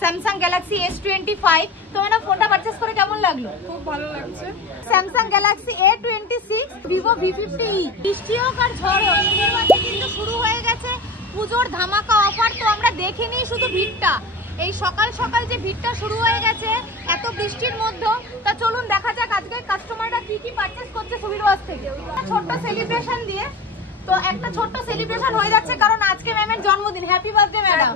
Samsung Galaxy S25 তোমার না ফোনটা পারচেজ করে কেমন লাগলো? খুব ভালো লাগছে। Samsung Galaxy A26, Vivo V50e। বৃষ্টি হোক আর ঝড় হোক, শীতের মাসে কিন্তু শুরু হয়ে গেছে পুজোর ধামাকা অফার। তো আমরা দেখিনি শুধু ভিড়টা, এই সকাল সকাল যে ভিড়টা শুরু হয়ে গেছে এত বৃষ্টির মধ্যে। তা চলুন দেখা যাক আজকে কাস্টমাররা কি কি পারচেজ করছে সুবিরওয়াজ থেকে। ছোট্ট সেলিব্রেশন দিয়ে তো একটা ছোট্ট সেলিব্রেশন হয়ে যাচ্ছে, কারণ আজকে ম্যামের জন্মদিন। Happy birthday madam.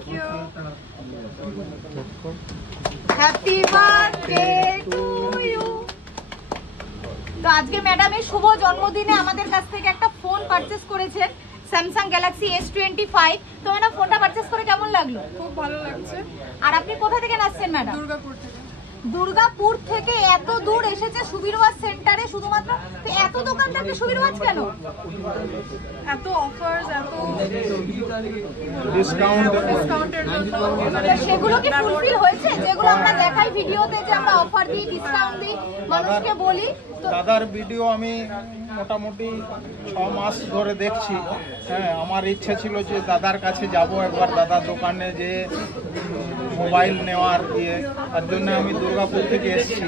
Happy birthday to you. তো আজকে ম্যাডামের শুভ জন্মদিনে আমাদের কাছ থেকে একটা ফোন পারচেজ করেছেন, স্যামসাং গ্যালাক্সি S25। তো ম্যাডাম ফোনটা পারচেজ করে কেমন লাগলো? খুব ভালো লাগছে। আর আপনি কোথা থেকে আসছেন ম্যাডাম? দুর্গাপুর থেকে। দুর্গাপুর থেকে এত দূর এসেছে সুবিরওয়াজ সেন্টারে শুধুমাত্র। তো এত দোকান থাকতে সুবিরওয়াজ কেন? এত অফারস, এত ডিসকাউন্টের জন্য সেগুলো কি ফুলফিল হয়েছে যেগুলো আমরা দেখাই ভিডিওতে, যে আমরা অফার দিই, ডিসকাউন্ট দিই, মানুষকে বলি? দাদার ভিডিও আমি মোটামুটি 6 মাস ধরে দেখছি। হ্যাঁ, আমার ইচ্ছে ছিল যে দাদার কাছে যাব একবার, দাদার দোকানে যে মোবাইল নেওয়ার তার জন্য আমি দুর্গাপুর থেকে এসেছি।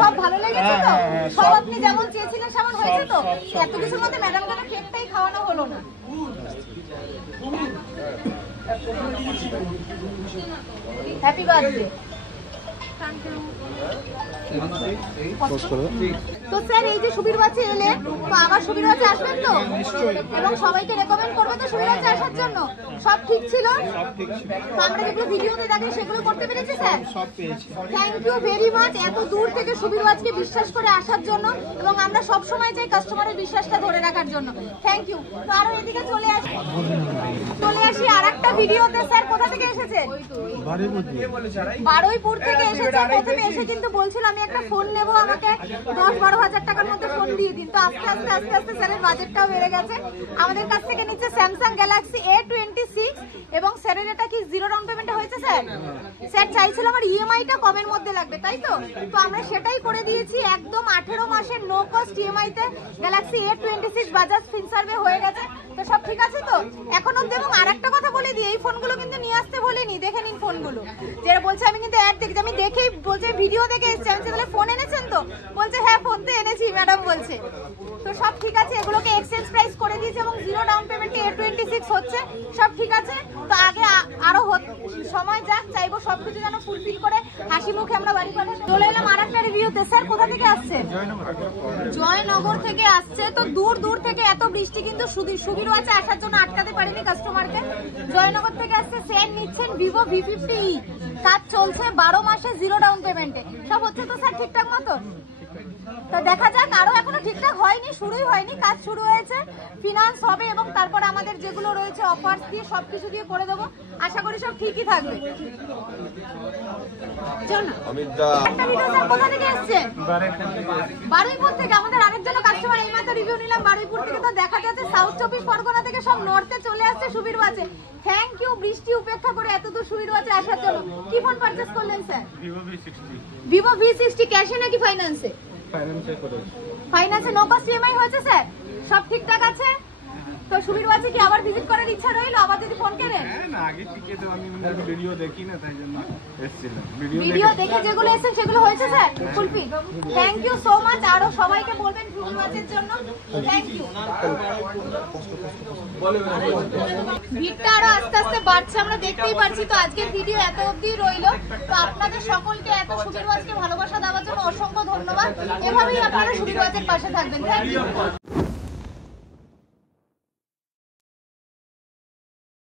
সব ভালো লেগেছে তো? হ্যাঁ, সব আপনি যেমন চেয়েছিলেন সেমন হয়েছে তো? এত কিছুর মধ্যে ম্যাডাম কেন কেকটাই খাওয়ানো হলো না? Happy birthday. Thank you. তো স্যার এই যে সুবিরওয়াজে এলেন, তো আবার সুবিরওয়াজে আসবেন তো? এবং সবাইকে রেকমেন্ড করবে তো সুবিরওয়াজে আসার জন্য? সব ঠিক ছিল? সব ঠিক ছিল, তো আমরা যেগুলো ভিডিওতে দেখি সেগুলো করতে পেরেছি স্যার? সব পেয়েছি। থ্যাংক ইউ ভেরি মাচ এত দূর থেকে সুবিরওয়াজকে বিশ্বাস করে আসার জন্য, এবং আমরা সব সময় চাই কাস্টমারের বিশ্বাসটা ধরে রাখার জন্য। Thank you. তো আরো এদিকে চলে আসি আরেকটা ভিডিওতে। স্যার কোথা থেকে এসেছেন? বারুইপুর থেকে এসেছেন। প্রথমে এসে কিন্তু বলছিল আমি একটা ফোন নেব, আমাকে 10-12 হাজার টাকার মধ্যে ফোন দিয়ে দিন। তো আস্তে আস্তে স্যারের বাজেটটাও বেড়ে গেছে। আমাদের কাছ থেকে নিচ্ছে স্যামসাং গ্যালাক্সি A26, এবং স্যারের এটা কি 0 ডাউন পেমেন্টে হয়েছে স্যার? স্যার চাইছিল আমার ইএমআইটা কমের মধ্যে লাগবে, তাই তো? তো আমরা সেটাই করে দিয়েছি, একদম 18 মাসের নো কস্ট ইএমআইতে গ্যালাক্সি A26 বাজাজ ফিনসার্ভে হয়ে গেছে। তো সব ঠিক আছে তো এখন অব্দি? এবং আরেকটা কথা বলে দিই, এই ফোনগুলো কিন্তু নিয়ে আসতে বলিনি, দেখে নিন ফোনগুলো। যারা বলছে আমি কিন্তু অ্যাড দেখছি, আমি দেখেই বলছে ভিডিও দেখে এসেছি। আমি তাহলে ফোন এনেছেন তো? বলছে হ্যাঁ ফোন তো এনেছি ম্যাডাম বলছে। তো সব ঠিক আছে, এগুলোকে এক্সচেঞ্জ প্রাইস করে দিয়েছে এবং 0 ডাউন পেমেন্টে A26 হচ্ছে। সব ঠিক আছে তো? আগে আরো সময় যাক, চাইবো সবকিছু যেন ফুলফিল করে হাসি মুখে আমরা বাড়ি পাঠাই। চলে এলাম আর একটা রিভিউতে। স্যার কোথা থেকে আসছেন? জয়নগর থেকে আসছে। তো দূর দূর থেকে এত বৃষ্টি কিন্তু সুবিরওয়াজে আসার জন্য আটকাতে পারেনি কাস্টমারকে। জয়নগর থেকে আসছে, স্যার নিচ্ছেন Vivo V50e। কাজ চলছে 12 মাসে 0 ডাউন পেমেন্টে। সব হচ্ছে তো স্যার ঠিকঠাক মতন? তো দেখা যাক, আরো এখনো ঠিকঠাক হয়নি, শুরুই হয়নি, কাজ শুরু হয়েছে। ফিনান্স হবে এবং তারপর আমাদের যেগুলো রয়েছে অফার্স দিয়ে সবকিছু দিয়ে করে দেবো। আশা করি সব ঠিকই থাকবে। কোথা থেকে এসছেন? বারুইপুর থেকে। আমাদের আরেকজন কাস্টমার এইমাত্র রিভিউ নিলাম বারুইপুর থেকে। তো দেখা যাচ্ছে সাউথ 24 পরগনা থেকে সব নর্থে চলে আসছে সুবিরওয়াজে। থ্যাংক ইউ বৃষ্টি উপেক্ষা করে এত দূর সুবিরওয়াজে আসার জন্য। কি ফোন পারচেজ করলেন স্যার? Vivo V60। ক্যাশে নাকি ফাইন্যান্সে? ফাইন্যান্সে নো কস্ট ইএমআই হয়েছে স্যার? সব ঠিকঠাক আছে তো? সুবিরওয়াজে কি আবার ভিজিট করার ইচ্ছা রইল? আবার যদি ফোন কেনেন? ভিডিও দেখে যেগুলো এসেছেন সেগুলো হয়েছে sir fulfil? Thank you so much. আরো সবাইকে বলবেন সুবিরওয়াজের জন্য। Thank you. ভিড়টা আরো আস্তে আস্তে বাড়ছে, আমরা দেখতেই পাচ্ছি। তো আজকের ভিডিও এত অবধি রইল। তো আপনাদের সকলকে এত সুবিরওয়াজকে ভালোবাসা দেওয়ার জন্য অসংখ্য ধন্যবাদ। এভাবেই আপনারা সুবিরওয়াজের পাশে থাকবেন। Thank you.